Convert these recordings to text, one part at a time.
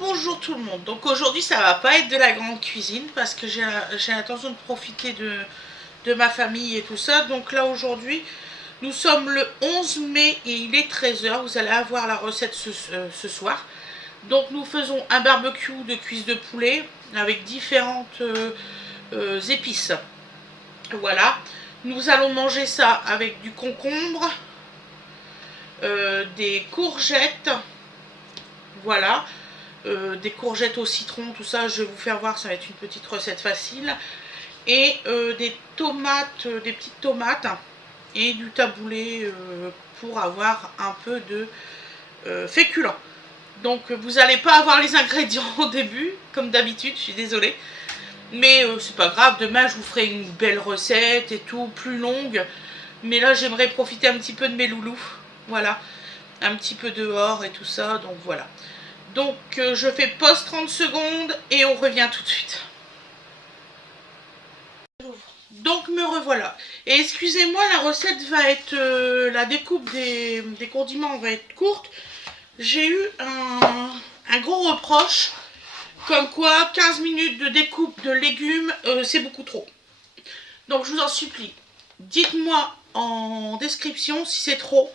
Bonjour tout le monde. Donc aujourd'hui ça va pas être de la grande cuisine parce que j'ai l'intention de profiter de ma famille et tout ça. Donc là aujourd'hui nous sommes le 11 mai et il est 13 h. Vous allez avoir la recette ce soir. Donc nous faisons un barbecue de cuisses de poulet avec différentes épices. Voilà. Nous allons manger ça avec du concombre, des courgettes. Voilà. Des courgettes au citron, tout ça, je vais vous faire voir, ça va être une petite recette facile. Et des tomates, des petites tomates et du taboulé pour avoir un peu de féculent. Donc vous n'allez pas avoir les ingrédients au début, comme d'habitude, je suis désolée. Mais c'est pas grave, demain je vous ferai une belle recette et tout, plus longue. Mais là j'aimerais profiter un petit peu de mes loulous, voilà. Un petit peu dehors et tout ça, donc voilà. Donc je fais pause 30 secondes et on revient tout de suite. Donc me revoilà. Et excusez-moi, la recette va être... la découpe des condiments va être courte. J'ai eu un gros reproche. Comme quoi 15 minutes de découpe de légumes, c'est beaucoup trop. Donc je vous en supplie, dites-moi en description si c'est trop.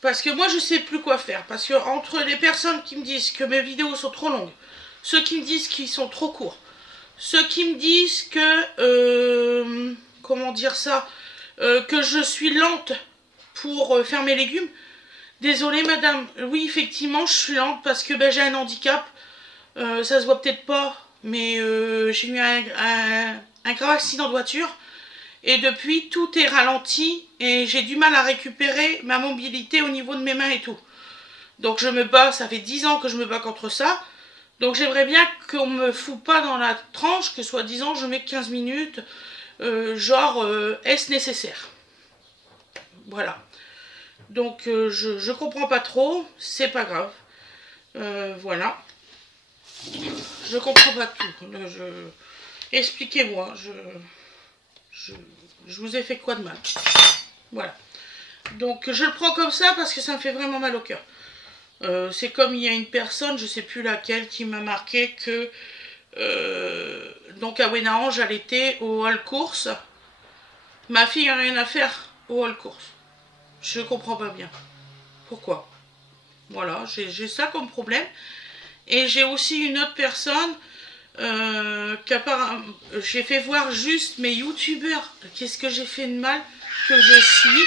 Parce que moi je sais plus quoi faire. Parce que entre les personnes qui me disent que mes vidéos sont trop longues, ceux qui me disent qu'ils sont trop courts, ceux qui me disent que comment dire ça, que je suis lente pour faire mes légumes. Désolée madame, oui effectivement je suis lente parce que j'ai un handicap. Ça se voit peut-être pas, mais j'ai eu un grave accident de voiture. Et depuis, tout est ralenti et j'ai du mal à récupérer ma mobilité au niveau de mes mains et tout. Donc je me bats, ça fait 10 ans que je me bats contre ça. Donc j'aimerais bien qu'on me fout pas dans la tranche, que soi-disant je mets 15 minutes. Est-ce nécessaire? Voilà. Donc je comprends pas trop, c'est pas grave. Voilà. Je comprends pas tout. Expliquez-moi, je vous ai fait quoi de mal? Voilà. Donc je le prends comme ça parce que ça me fait vraiment mal au cœur. C'est comme il y a une personne, je sais plus laquelle, qui m'a marqué que donc à Wenange, elle était au hall course. Ma fille a rien à faire au hall course. Je comprends pas bien. Pourquoi? Voilà, j'ai ça comme problème. Et j'ai aussi une autre personne j'ai fait voir juste mes youtubeurs. Qu'est-ce que j'ai fait de mal que je suis?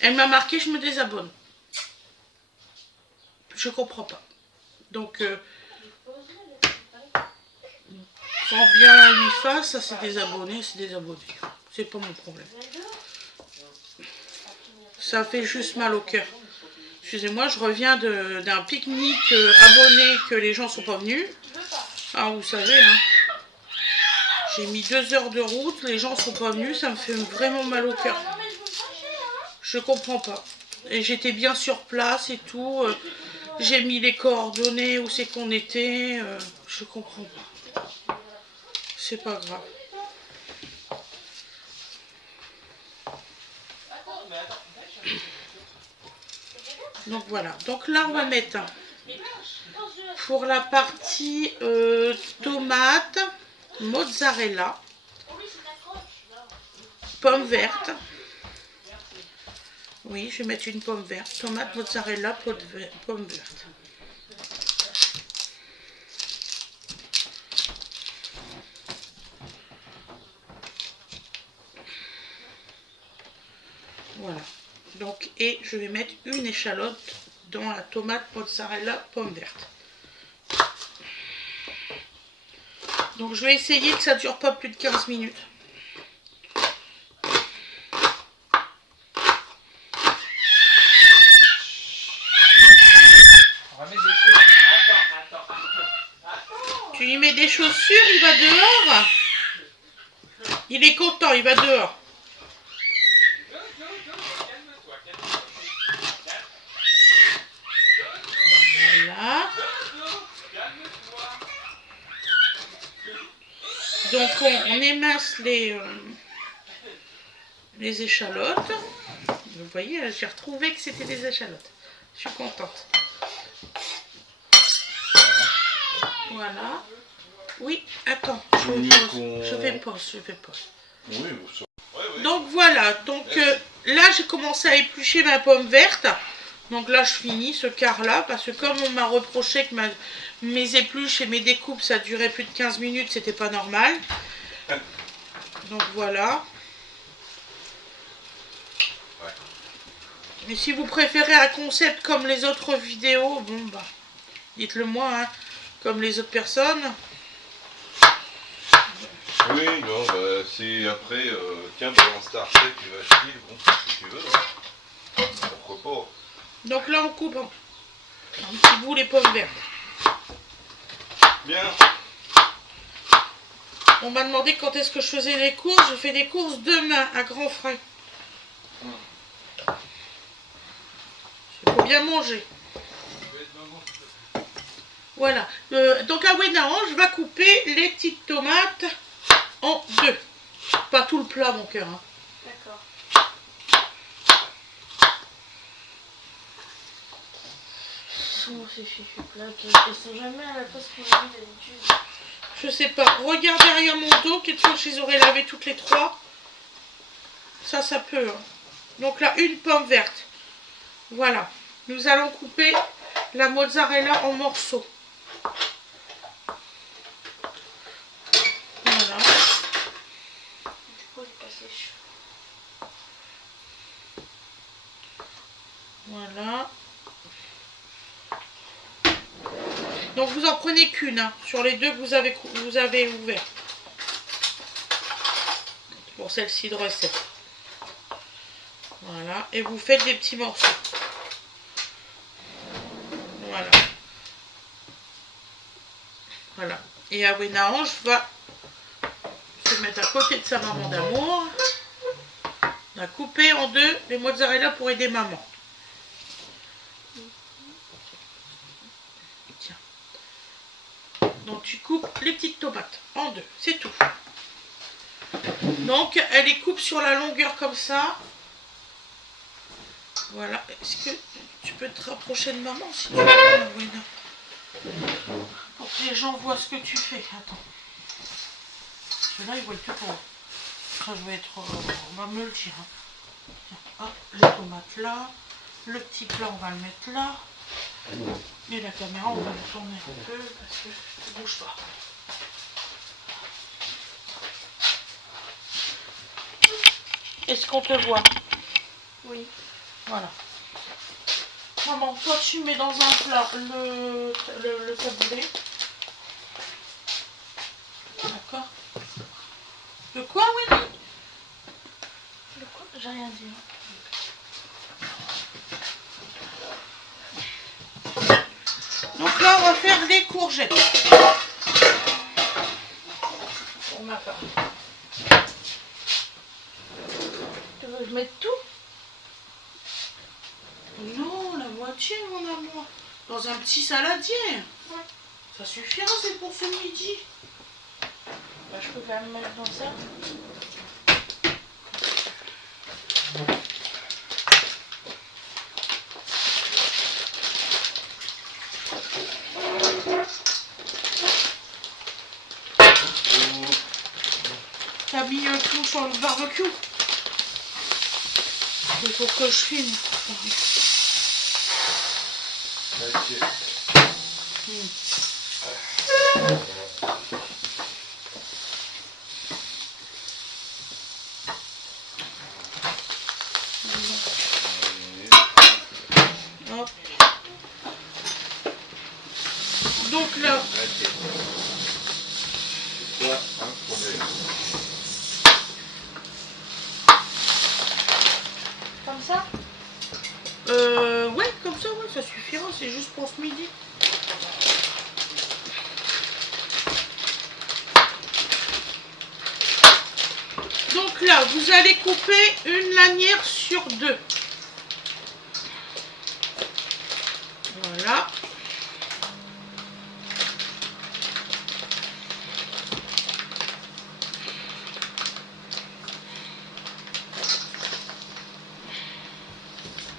Elle m'a marqué, je me désabonne. Je comprends pas. Donc, quand bien lui fasse, ça c'est désabonné, c'est désabonné. C'est pas mon problème. Ça fait juste mal au cœur. Excusez-moi, je reviens d'un pique-nique abonné que les gens sont pas venus. Ah, vous savez, hein. J'ai mis 2 heures de route, les gens sont pas venus, ça me fait vraiment mal au cœur. Je comprends pas. Et j'étais bien sur place et tout. J'ai mis les coordonnées où c'est qu'on était. Je comprends pas. C'est pas grave. Donc voilà. Donc là on va mettre pour la partie tomate, mozzarella, pomme verte. Oui, je vais mettre une pomme verte. Tomate, mozzarella, pomme verte. Voilà. Donc, et je vais mettre une échalote dans la tomate, mozzarella, pomme verte. Donc je vais essayer que ça ne dure pas plus de 15 minutes. Tu lui mets des chaussures, il va dehors. Il est content, il va dehors. Voilà. Donc on émince les échalotes. Vous voyez, j'ai retrouvé que c'était des échalotes. Je suis contente. Voilà. Oui, attends, je fais pause. Oui, oui. Donc voilà, donc là j'ai commencé à éplucher ma pomme verte. Donc là je finis ce quart là, parce que comme on m'a reproché que mes épluches et mes découpes ça durait plus de 15 minutes, c'était pas normal. Donc voilà. Mais si vous préférez un concept comme les autres vidéos, bon bah, dites-le moi, hein, comme les autres personnes. Oui, non, bah, si après, tiens, balance ta recette, tu vas acheter, bon, si tu veux, hein. Pourquoi pas. Donc là on coupe un petit bout les pommes vertes. Bien. On m'a demandé quand est-ce que je faisais les courses. Je fais des courses demain à grands frais. Il faut bien manger. Voilà. Donc à Wenaange va couper les petites tomates en deux. Pas tout le plat, mon cœur. Hein. D'accord. Souvent ces fichu plat, elles sont jamais à la place qu'on a mis d'habitude. Je sais pas. Regarde derrière mon dos, quelque chose je les aurais lavées toutes les trois. Ça peut. Hein. Donc là, une pomme verte. Voilà. Nous allons couper la mozzarella en morceaux. Voilà. Du coup, elle est pas sèche. Voilà. Donc vous en prenez qu'une hein, sur les deux que vous avez ouvert. Pour celle-ci de recette. Voilà. Et vous faites des petits morceaux. Voilà. Voilà. Et à Wenaange va se mettre à côté de sa maman d'amour. On a coupé en deux les mozzarella pour aider maman. Tiens. Donc tu coupes les petites tomates en deux, c'est tout. Donc elle les coupe sur la longueur comme ça. Voilà. Est-ce que tu peux te rapprocher de maman si tu veux, Wena, pour que les gens voient ce que tu fais. Attends. Ceux-là, ils voient tout pour. Ça, je vais être. On va me le dire. Hein. Tiens, hop, les tomates là. Le petit plat, on va le mettre là. Et la caméra, on va la tourner un peu parce que je ne bouge pas. Est-ce qu'on te voit? Oui. Voilà. Maman, toi tu mets dans un plat le taboulé. D'accord. Le quoi, Wendy? Le quoi? J'ai rien dit. Donc là, on va faire les courgettes. Pour ma part. Tu veux que je mette tout? Non, la moitié, mon amour. Dans un petit saladier. Ouais. Ça suffira, c'est pour ce midi. Bah, je peux quand même mettre dans ça. T'as mis tout sur le barbecue. Il faut que je filme. Hop. Donc là, Comme ça? ouais, comme ça, ouais, ça suffira, c'est juste pour ce midi. Donc là, vous allez couper une lanière sur deux. Voilà.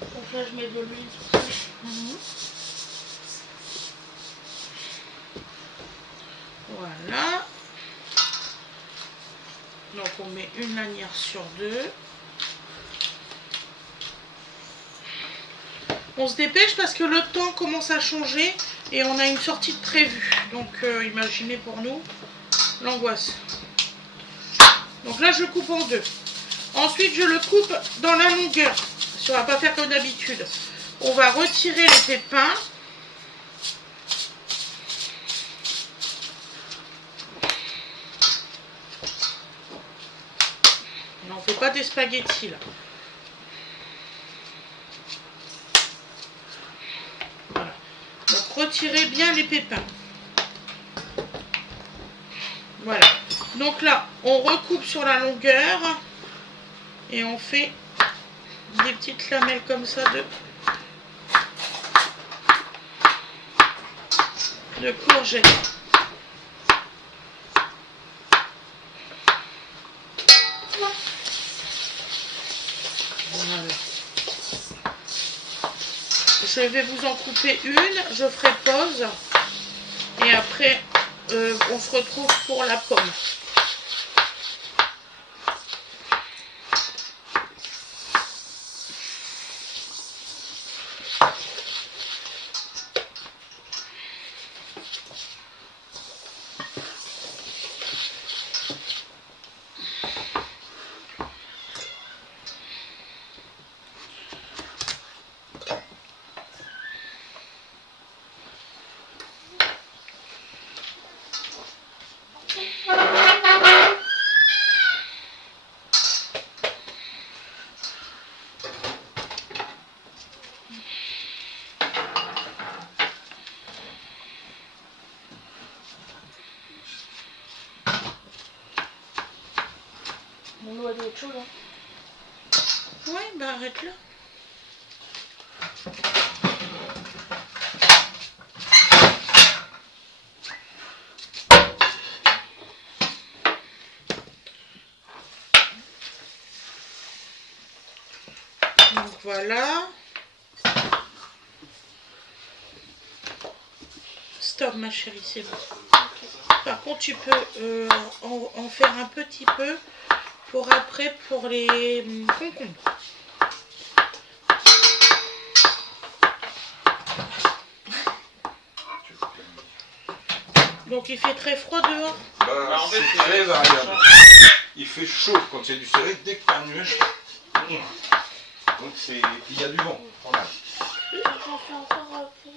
Donc là, je mets de l'huile sur ça. Voilà. Donc on met une lanière sur 2. On se dépêche parce que le temps commence à changer et on a une sortie de prévue. Donc imaginez pour nous l'angoisse. Donc là je coupe en 2. Ensuite je le coupe dans la longueur. On ne va pas faire comme d'habitude. On va retirer les pépins. On ne fait pas des spaghettis là. Voilà. Donc retirez bien les pépins. Voilà. Donc là, on recoupe sur la longueur et on fait des petites lamelles comme ça de courgettes. Voilà. Je vais vous en couper une, je ferai pause et après on se retrouve pour la pomme. Mon eau elle doit être chaude. Hein. Ouais, bah arrête là. Donc voilà. Stop ma chérie, c'est bon. Par contre tu peux en faire un petit peu pour après pour les concombres. Donc il fait très froid dehors. Bah, en fait, c'est très variable. Il fait chaud quand il y a du soleil, dès que tu as un nuage. Donc c'est. Il y a du vent. Voilà. J'en fais encore pour...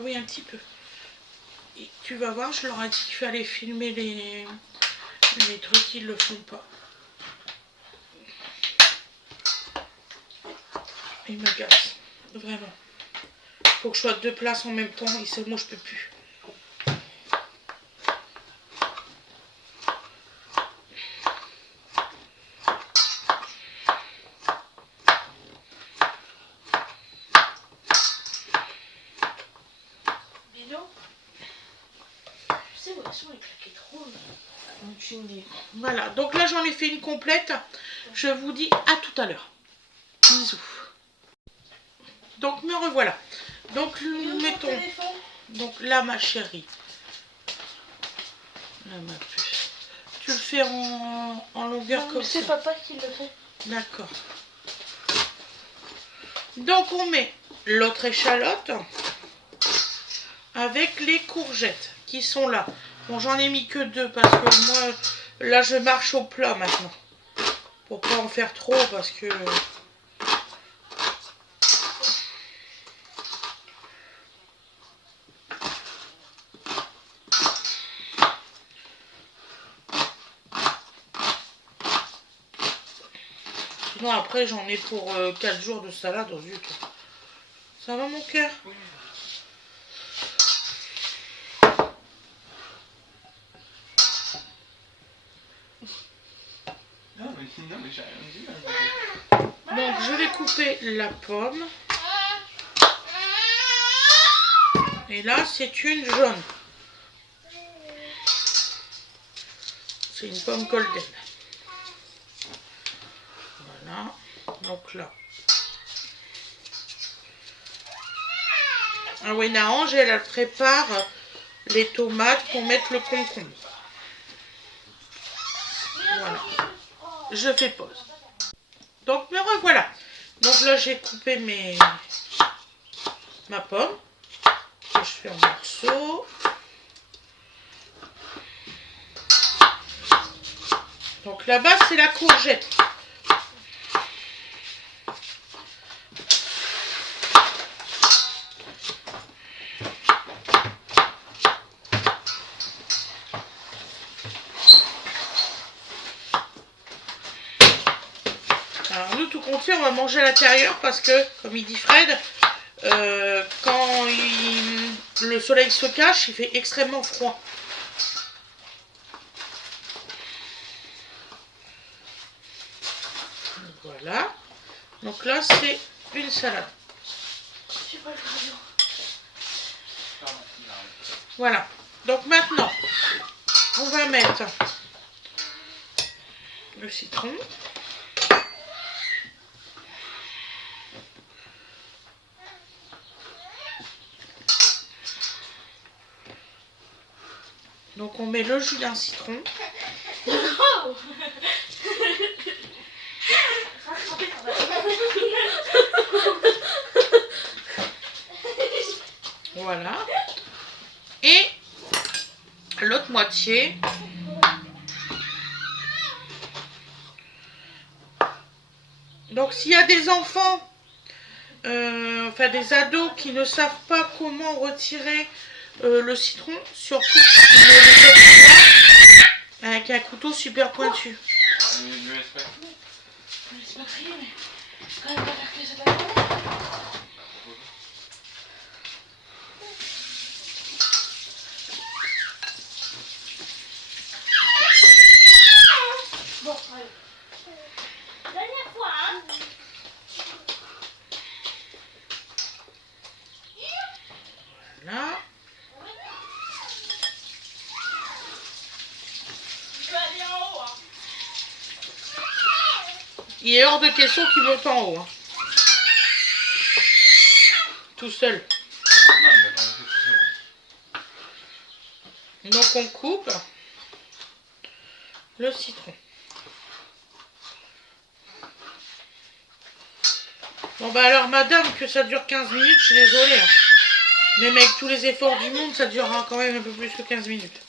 Oui, un petit peu. Et tu vas voir, je leur ai dit qu'il fallait filmer les trucs, ils le font pas. Il m'agace, vraiment. Faut que je sois à 2 places en même temps et seulement je peux plus. Voilà, donc là j'en ai fait une complète. Je vous dis à tout à l'heure. Bisous. Donc me revoilà. Donc nous mettons. Donc là ma chérie. Là ma puce. Tu le fais en longueur comme ça. C'est papa qui le fait. D'accord. Donc on met l'autre échalote avec les courgettes qui sont là. Bon, j'en ai mis que 2 parce que moi là je marche au plat maintenant. Pour pas en faire trop parce que sinon après j'en ai pour 4 jours de salade au zut. Ça va mon cœur? Oui. Non mais j'ai rien dit. Donc je vais couper la pomme. Et là c'est une jaune. C'est une pomme golden. Voilà. Donc là. Ah oui, Naange, elle prépare les tomates pour mettre le concombre. Voilà. Je fais pause. Donc me revoilà. Donc là j'ai coupé ma pomme que je fais en morceaux. Donc là-bas c'est la courgette. Alors nous tout compte fait on va manger à l'intérieur parce que comme il dit Fred, quand le soleil se cache il fait extrêmement froid. Voilà. Donc là c'est une salade. J'ai pas le cardio. Voilà. Donc maintenant on va mettre le citron. Donc on met le jus d'un citron. Voilà. Et l'autre moitié. Donc s'il y a des enfants, enfin des ados qui ne savent pas comment retirer le citron, surtout ne le faites pas avec un couteau super pointu. Je laisse pas crier, mais quand même pas faire que ça de la journée. Bon, allez. Dernière fois, hein. Voilà. Je vais aller en haut, hein. Il est hors de question qu'il monte en haut. Hein. Tout seul. Non, il a pas fait tout seul. Donc on coupe le citron. Bon bah alors madame que ça dure 15 minutes, je suis désolée. Hein. Même avec tous les efforts du monde, ça durera quand même un peu plus que 15 minutes.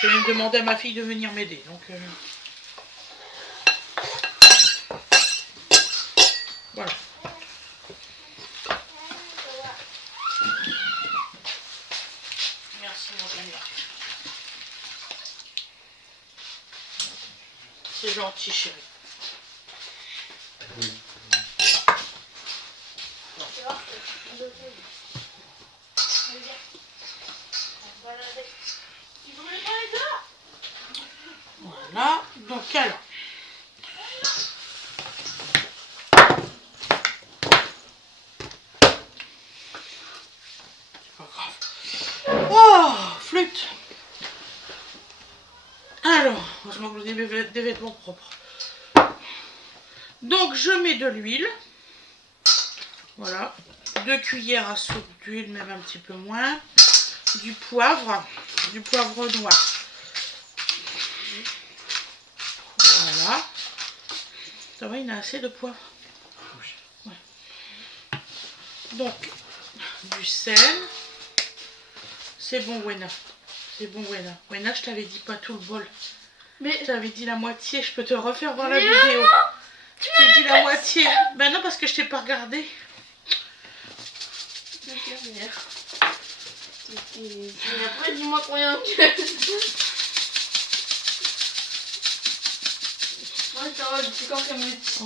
Je vais même demander à ma fille de venir m'aider. Donc voilà. Merci mon génial. C'est gentil chérie. Oui. Tu vois, je vais dire. On va balader. Tu voulais pas les deux? Voilà. Donc alors. C'est pas grave. Oh, flûte. Alors, je manque des vêtements propres. Donc je mets de l'huile. Voilà. 2 cuillères à soupe d'huile, même un petit peu moins. Du poivre noir. Voilà. Ça va, il y en a assez de poivre. Ouais. Donc, du sel. C'est bon, Wena. C'est bon, Wena. Wena, je t'avais dit pas tout le bol. Mais Je t'avais dit la moitié. Je peux te refaire voir la vidéo. Je t'ai dit la moitié. Ben non, parce que je t'ai pas regardé. Et après, dis-moi combien tu as. Moi, ça va, je suis quand même petit.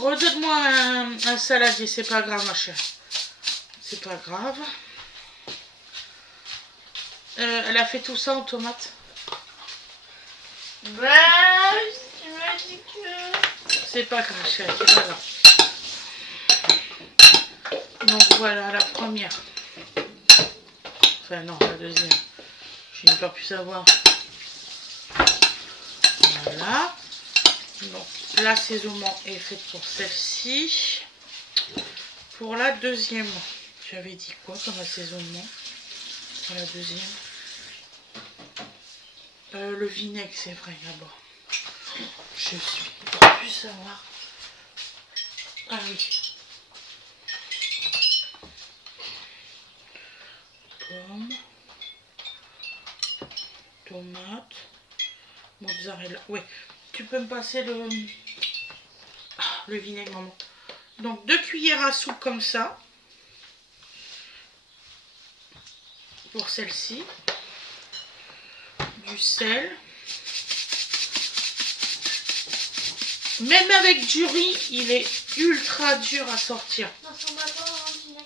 Redonne-moi un saladier. C'est pas grave, ma chère. C'est pas grave. Elle a fait tout ça en tomate. Bah, tu m'as dit que. C'est pas grave, chérie, c'est pas grave. Donc voilà la première. Enfin non, la deuxième. Je n'ai pas pu savoir. Voilà. Donc l'assaisonnement est fait pour celle-ci. Pour la deuxième, J'avais dit quoi comme assaisonnement pour la deuxième? Le vinaigre, c'est vrai, d'abord. Je suis pu savoir. Ah oui. Pommes. Tomates. Mozzarella. Oui. Tu peux me passer le vinaigre, maman. Donc 2 cuillères à soupe comme ça. Pour celle-ci. Du sel. Même avec du riz, il est ultra dur à sortir. Non, ça va pas un vinaigre.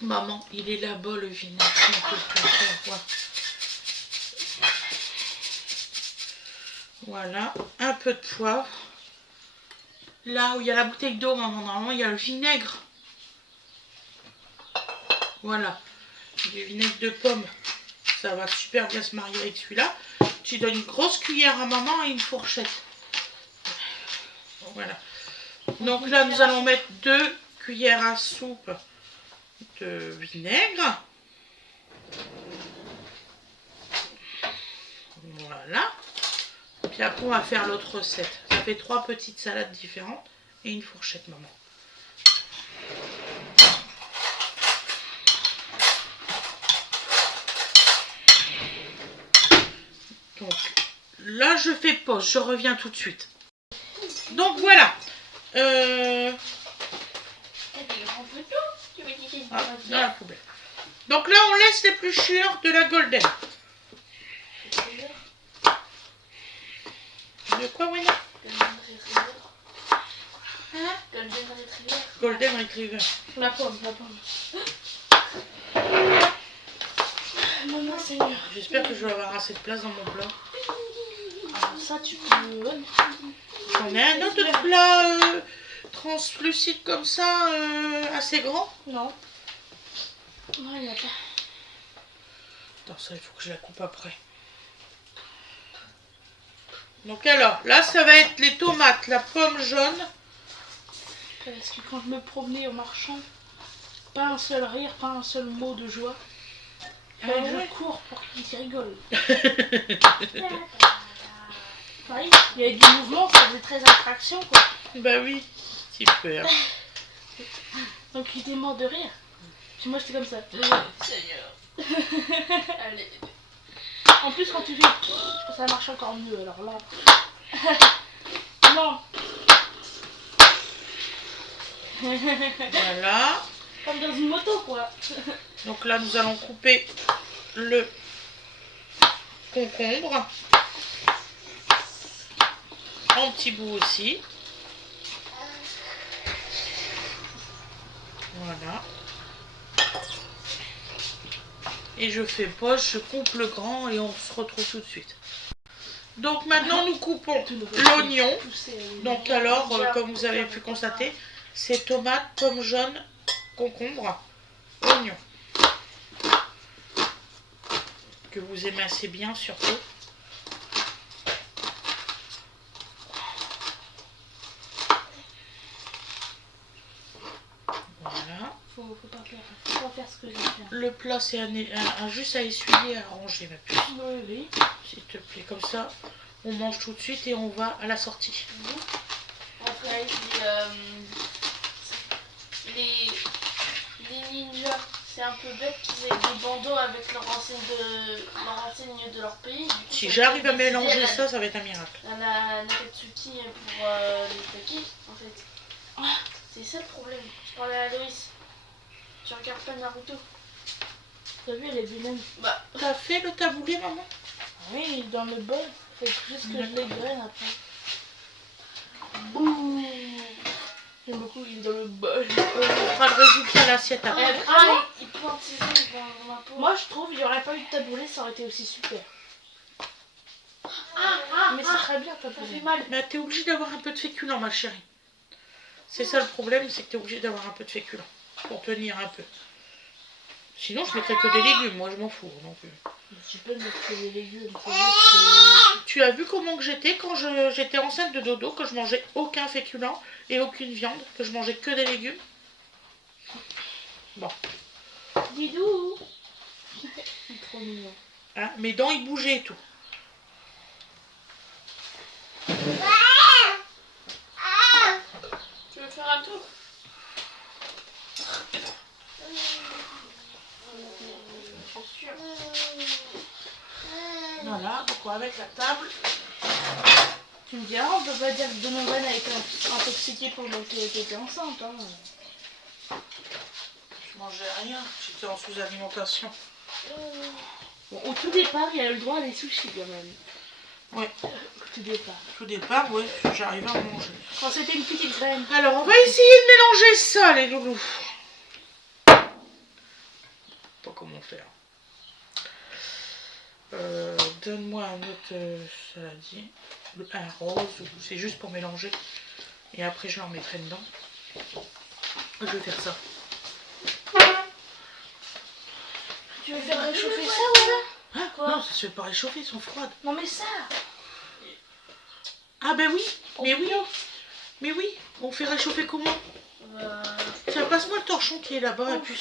Maman, il est là-bas le vinaigre. Voilà, un peu de poivre. Là où il y a la bouteille d'eau, maman, normalement, il y a le vinaigre. Voilà, du vinaigre de pomme. Ça va super bien se marier avec celui-là. Tu donnes une grosse cuillère à maman et une fourchette. Voilà. Donc là, nous allons mettre 2 cuillères à soupe de vinaigre. Voilà. Puis après, on va faire l'autre recette. Ça fait 3 petites salades différentes et une fourchette, maman. Donc là, je fais pause. Je reviens tout de suite. Donc voilà. Dans la poubelle. Donc là, on laisse l'épluchure de la golden. De quoi, Wena? Hein? Golden Retriever. La pomme. Maman, Seigneur. J'espère que je vais avoir assez de place dans mon plat. Alors ça, tu peux... J'en ai un autre plat translucide comme ça, assez grand. Non. Non, il n'y a pas. Attends, ça, il faut que je la coupe après. Donc alors, là, ça va être les tomates, la pomme jaune. Parce que quand je me promenais au marchand, pas un seul rire, pas un seul mot de joie. Ah Fallait que ouais. je cours pour qu'ils rigolent. Pareil, il y avait du mouvement, ça faisait très attraction quoi. Bah oui, super. Donc il était mort de rire. Puis moi j'étais comme ça. Seigneur. Allez. En plus quand tu fais ça marche encore mieux alors là. Non. Voilà. Comme dans une moto quoi. Donc là, nous allons couper le concombre en petits bouts aussi. Voilà. Et je fais poche, je coupe le grand et on se retrouve tout de suite. Donc maintenant, nous coupons l'oignon. Donc alors, comme vous avez pu constater, c'est tomate, pomme jaune, concombre, oignon. Que vous aimez assez bien surtout. Voilà. Faut pas faire ce que j'ai fait. Le plat, c'est juste à essuyer et à ranger, ma puce. Oui. S'il te plaît, comme ça, on mange tout de suite et on va à la sortie. Après, les ninjas, c'est un peu bête qu'ils aient des bandeaux avec leur enseigne de leur pays. Du coup, Si ça j'arrive fait à mélanger décider ça, ça va être un miracle. à la Nakatsuki pour les paquets, en fait. Ah, c'est ça le problème. Je parlais à Loïs. Tu regardes pas Naruto. T'as vu, elle est vilaine. Bah, T'as fait le taboulé, maman? oui, dans le bol. Faut juste que je les graine après. Ouh. J'aime beaucoup, il est dans le bol. On fera le résultat à l'assiette après. Il pointe ses ongles dans ma peau. Moi, je trouve il n'y aurait pas eu de taboulé, ça aurait été aussi super. Mais c'est très bien, taboulé. Ça fait mal. Mais t'es obligé d'avoir un peu de féculent, ma chérie. C'est ça le problème, c'est que t'es obligé d'avoir un peu de féculent pour tenir un peu. Sinon, je mettrais que des légumes, moi je m'en fous. Donc, Tu peux mettre des légumes, c'est juste que... Tu as vu comment que j'étais quand j'étais enceinte de dodo, que je mangeais aucun féculent et aucune viande, que je mangeais que des légumes. Bon. trop mignon. Hein, mes dents, ils bougeaient et tout. Tu veux faire un tour? Je suis sûre. Voilà, donc avec la table. Tu me diras, on peut pas dire que Donovan a été intoxiqué pendant que tu étais enceinte. Hein. Je mangeais rien, j'étais en sous-alimentation. Bon, au tout départ, il y a eu le droit à des sushis quand même. Ouais, Au tout départ. tout départ, ouais, j'arrivais à manger. Quand c'était une petite graine. Alors, on va essayer de mélanger ça, les loulous. Pas comment faire. Donne-moi un autre saladier. Un rose, c'est juste pour mélanger. Et après, je leur mettrai dedans. Je vais faire ça. Tu veux faire réchauffer ça, voilà? Hein? Quoi? Non, ça se fait pas réchauffer, ils sont froides. Non mais ça. Ah ben oui, mais oui. Mais oui, on fait réchauffer comment? Tiens, passe-moi le torchon qui est là-bas, et puis...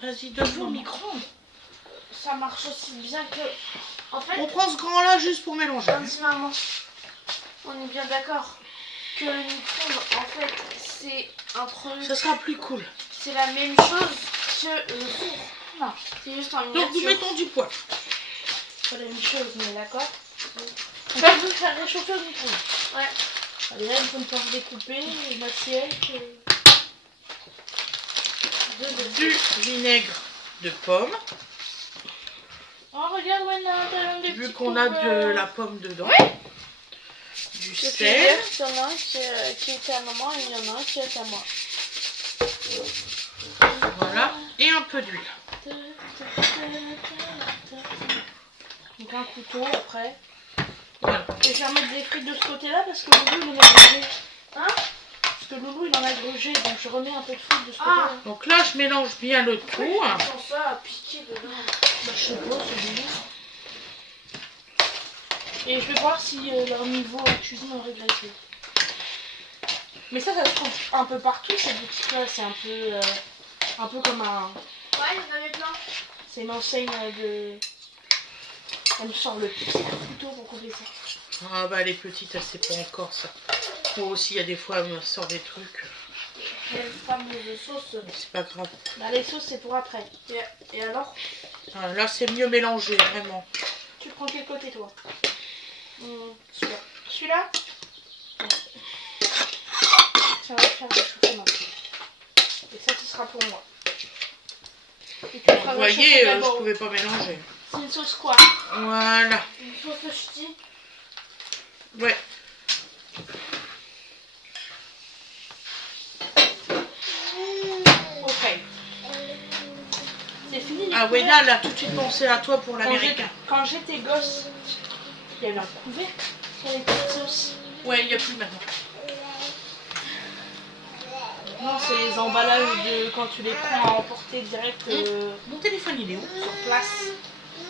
Vas-y, donne-moi Au le micro. micro. Ça marche aussi bien que... En fait, On prend ce grand-là juste pour mélanger. lundi, maman, on est bien d'accord que le micro, en fait, c'est un truc... Ça sera plus cool. C'est la même chose que le four. Non, c'est juste en Donc miniature. nous mettons du poivre. Pas la même chose, mais d'accord. On peut faire réchauffer au micro. Ouais. Allez, là, il faut me faire découper une assiette. Du vinaigre de pomme. Oh, regarde, ouais, là, t'as des Vu petits qu'on a coups, de la pomme dedans. Du Je sel. il y en a un qui est à maman et il y en a un qui est à moi. Voilà. Et un peu d'huile. Donc un couteau après. Voilà. Et je vais remettre des frites de ce côté-là parce que Loulou il en a grugé. Hein? Parce que Loulou il en a grugé, donc je remets un peu de frites de ce côté-là. Donc là, je mélange bien le tout. Ils font ça à piquer dedans. Bah, je sais pas, c'est bien. Et je vais voir si leur niveau en cuisine est régressé. Mais ça se trouve un peu partout, ces boutiques-là. C'est un peu comme un... Ouais, il y en avait plein. C'est une enseigne de... Elle me sort le petit couteau pour couper ça. Ah bah les petites, elle sait pas encore ça. Moi aussi, il y a des fois, elle me sort des trucs. Les fameuses sauces. Mais c'est pas grave. Bah, les sauces, c'est pour après. Et alors? Ah, là, c'est mieux mélangé, vraiment. Tu prends quel côté, toi? Celui-là. Celui-là? Ça va faire réchauffer maintenant. Et ça, ce sera pour moi. Et tu feras Vous voyez, réchauffer je d'abord. pouvais pas mélanger. C'est une sauce quoi? Voilà. Une sauce ch'ti. Ouais. Ok. C'est fini les Ah ouais, couverts. là, tout de suite pensé à toi pour l'américain. Quand j'étais gosse, il y avait un couvercle sur les petites sauces. Ouais, il n'y a plus maintenant. Non, c'est les emballages de quand tu les prends à emporter direct Mon téléphone, il est où? sur place.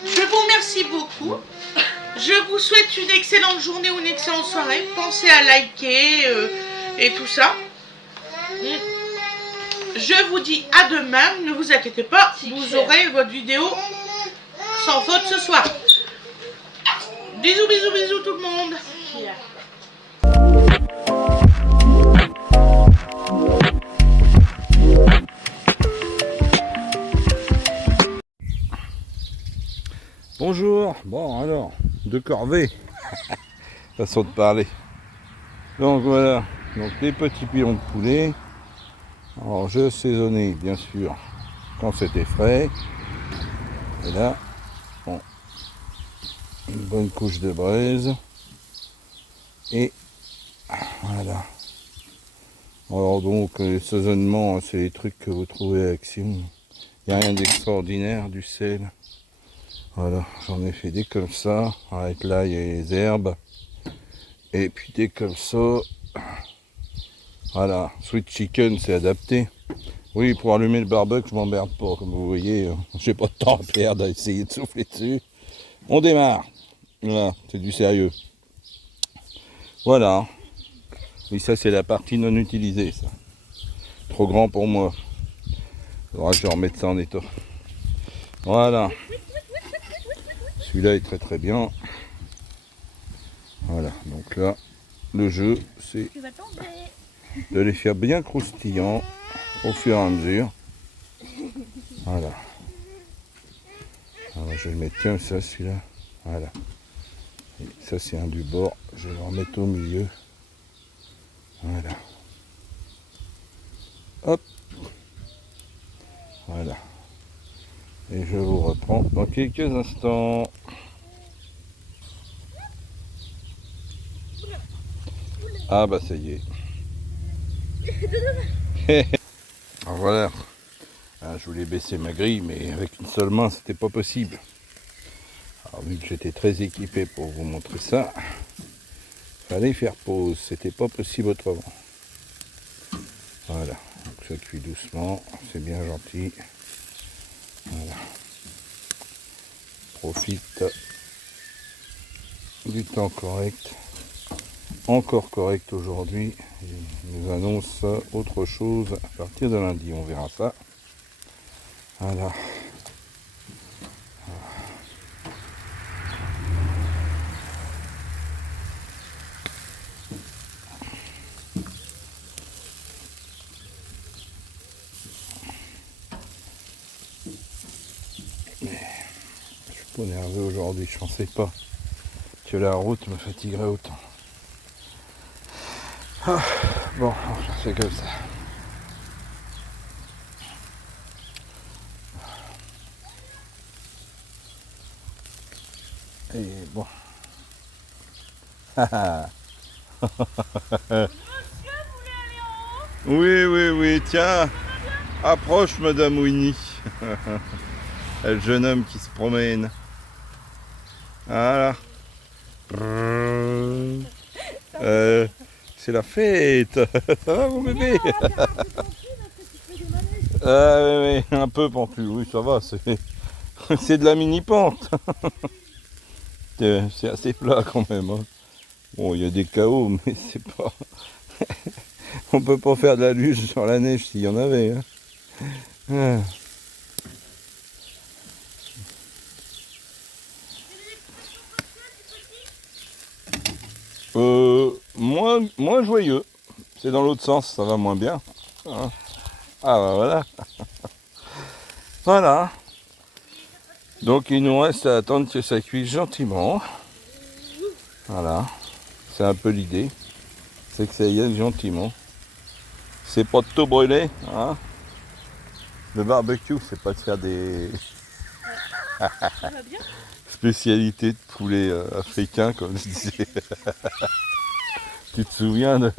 Je vous remercie beaucoup. Je vous souhaite une excellente journée ou une excellente soirée. Pensez à liker et tout ça. Je vous dis à demain. Ne vous inquiétez pas, vous aurez votre vidéo sans faute ce soir. Bisous, bisous, bisous tout le monde. Bonjour, bon alors, de corvée, façon de parler. Donc voilà, donc les petits pilons de poulet. Alors je saisonnais bien sûr quand c'était frais. Et là, bon, une bonne couche de braise. Et voilà. Alors donc les saisonnements, c'est les trucs que vous trouvez à Action. Il n'y a rien d'extraordinaire, du sel. Voilà, j'en ai fait des comme ça, avec l'ail et les herbes. Et puis des comme ça. Voilà, sweet chicken, c'est adapté. Oui, pour allumer le barbecue, je m'emmerde pas, comme vous voyez. J'ai pas de temps à perdre à essayer de souffler dessus. On démarre. Voilà, c'est du sérieux. Voilà. Oui, ça c'est la partie non utilisée, ça. Trop grand pour moi. Faudra que je remette ça en état. Voilà. Celui-là est très très bien. Voilà, donc là, le jeu, c'est de les faire bien croustillants au fur et à mesure. Voilà. Alors, je vais le mettre comme ça, celui-là. Voilà. Et ça, c'est un du bord. Je vais le remettre au milieu. Voilà. Hop. Voilà. Et je vous reprends dans quelques instants. Ah bah ça y est. Alors voilà. Ah, je voulais baisser ma grille, mais avec une seule main, c'était pas possible. Alors vu que j'étais très équipé pour vous montrer ça, fallait faire pause. C'était pas possible autrement. Voilà. Donc ça cuit doucement. C'est bien gentil. Voilà. Profite du temps correct. Encore correct aujourd'hui. Il nous annonce autre chose à partir de lundi. On verra ça. Voilà. Je suis pas nerveux aujourd'hui. Je pensais pas que la route me fatiguerait autant. Ah, bon, c'est comme ça. Et bon. Oui, oui, oui, tiens. Approche, Madame Winnie. Le jeune homme qui se promène. Voilà. C'est la fête. Ça va, mon bébé? Oui, un peu pentu, oui, ça va. C'est de la mini-pente. C'est assez plat quand même. Hein. Bon, il y a des chaos, mais c'est pas... On peut pas faire de la luge sur la neige s'il y en avait. Hein. Moins joyeux. C'est dans l'autre sens, ça va moins bien. Hein. Ah bah voilà. Voilà. Donc il nous reste à attendre que ça cuise gentiment. Voilà. C'est un peu l'idée. C'est que ça y est gentiment. C'est pas de tout brûler. Hein. Le barbecue, c'est pas de faire des spécialités de poulet africain, comme je disais. Tu te souviens de...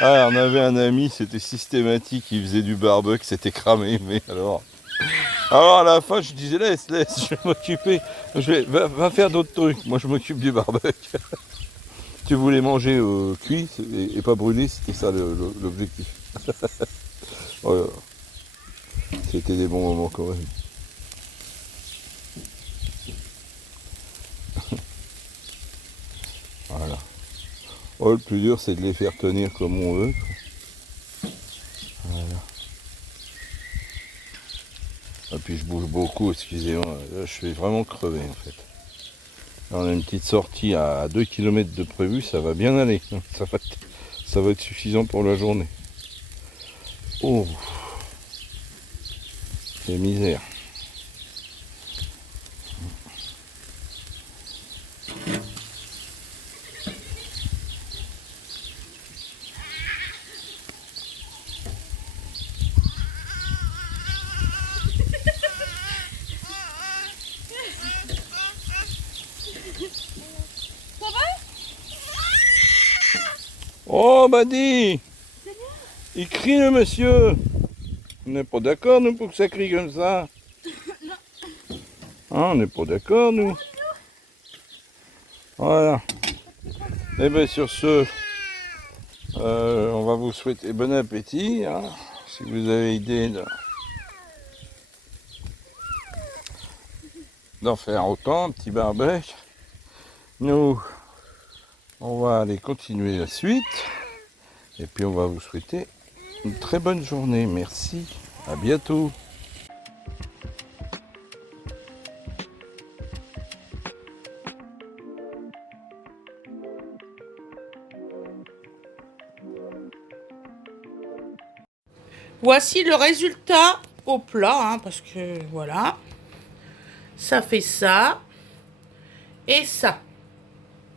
Ah, on avait un ami, c'était systématique, il faisait du barbecue, c'était cramé, mais alors... Alors à la fin, je disais, laisse, je vais m'occuper, va faire d'autres trucs, moi je m'occupe du barbecue. Tu voulais manger cuit et pas brûlé, c'était ça l'objectif. Voilà. C'était des bons moments quand même. Voilà. Oh, le plus dur, c'est de les faire tenir comme on veut. Voilà. Et puis je bouge beaucoup, excusez-moi. Là, je suis vraiment crevé en fait. Là, on a une petite sortie à 2 km de prévu, ça va bien aller. Ça va être suffisant pour la journée. Oh, c'est misère. Oh, bah dis, il crie le monsieur. On n'est pas d'accord, nous, pour que ça crie comme ça. Hein, on n'est pas d'accord, nous. Voilà. Et bien, sur ce, on va vous souhaiter bon appétit. Hein, si vous avez idée d'en faire autant, un petit barbecue. Nous, on va aller continuer la suite. Et puis, on va vous souhaiter une très bonne journée. Merci. À bientôt. Voici le résultat au plat, hein, parce que voilà, ça fait ça et ça.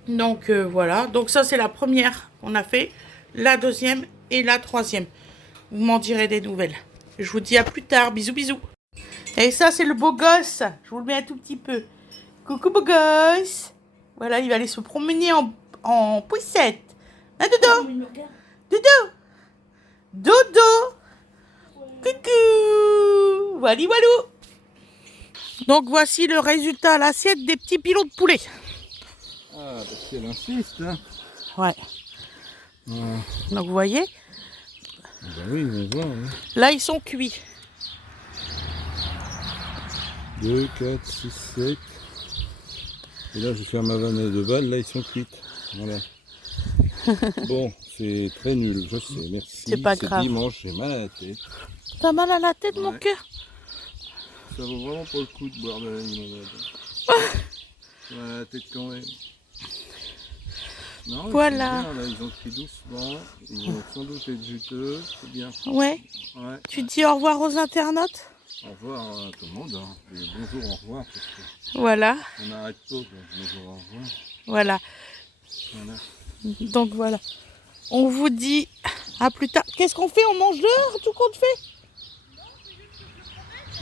Donc voilà, donc ça c'est la première qu'on a fait, la deuxième et la troisième. Vous m'en direz des nouvelles. Je vous dis à plus tard, bisous bisous. Et ça c'est le beau gosse, je vous le mets un tout petit peu. Coucou beau gosse. Voilà, il va aller se promener en poussette. Hein Dodo? Dodo? Dodo? Coucou! Wally walou! Donc voici le résultat à l'assiette des petits pilons de poulet. Ah, parce qu'elle insiste, hein. Ouais. Donc vous voyez, Ben oui, on voit. Hein. là ils sont cuits. 2, 4, 6, 7. Et là, je vais faire ma vanne de balle. Là, ils sont cuites. Voilà. Bon, c'est très nul, je sais, merci. C'est pas grave. Dimanche, j'ai mal à la tête. T'as mal à la tête, mon Ouais. cœur? Ça vaut vraiment pas le coup de boire de la limonade. Mal à la tête quand même. Non, Voilà. ils sont bien, là, ils ont cuit doucement. Ils vont sans doute être juteux, c'est bien. Ouais. Ouais. Tu dis au revoir aux internautes? Au revoir à tout le monde. Hein. Et bonjour, au revoir. Parce que Voilà. on n'arrête pas. Donc bonjour, au revoir. Voilà. Voilà. Donc voilà. On vous dit à plus tard. Qu'est-ce qu'on fait? On mange dehors, tout compte fait?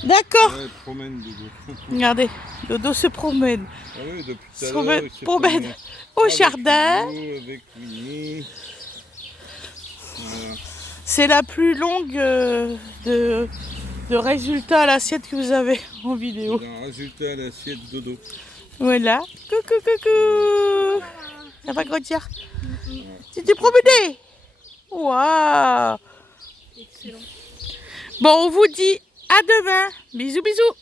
D'accord. Ouais, promène Dodo. Regardez, Dodo se promène. Ah oui, depuis tout à Se l'heure, il s'est promène promené au avec jardin. nous, avec Winnie. Voilà. C'est la plus longue de résultats à l'assiette que vous avez en vidéo. C'est un résultat à l'assiette Dodo. Voilà. Coucou, coucou. Ça va grandir? Tu t'es promené? Waouh. Excellent. Bon, on vous dit à demain. Bisous, bisous.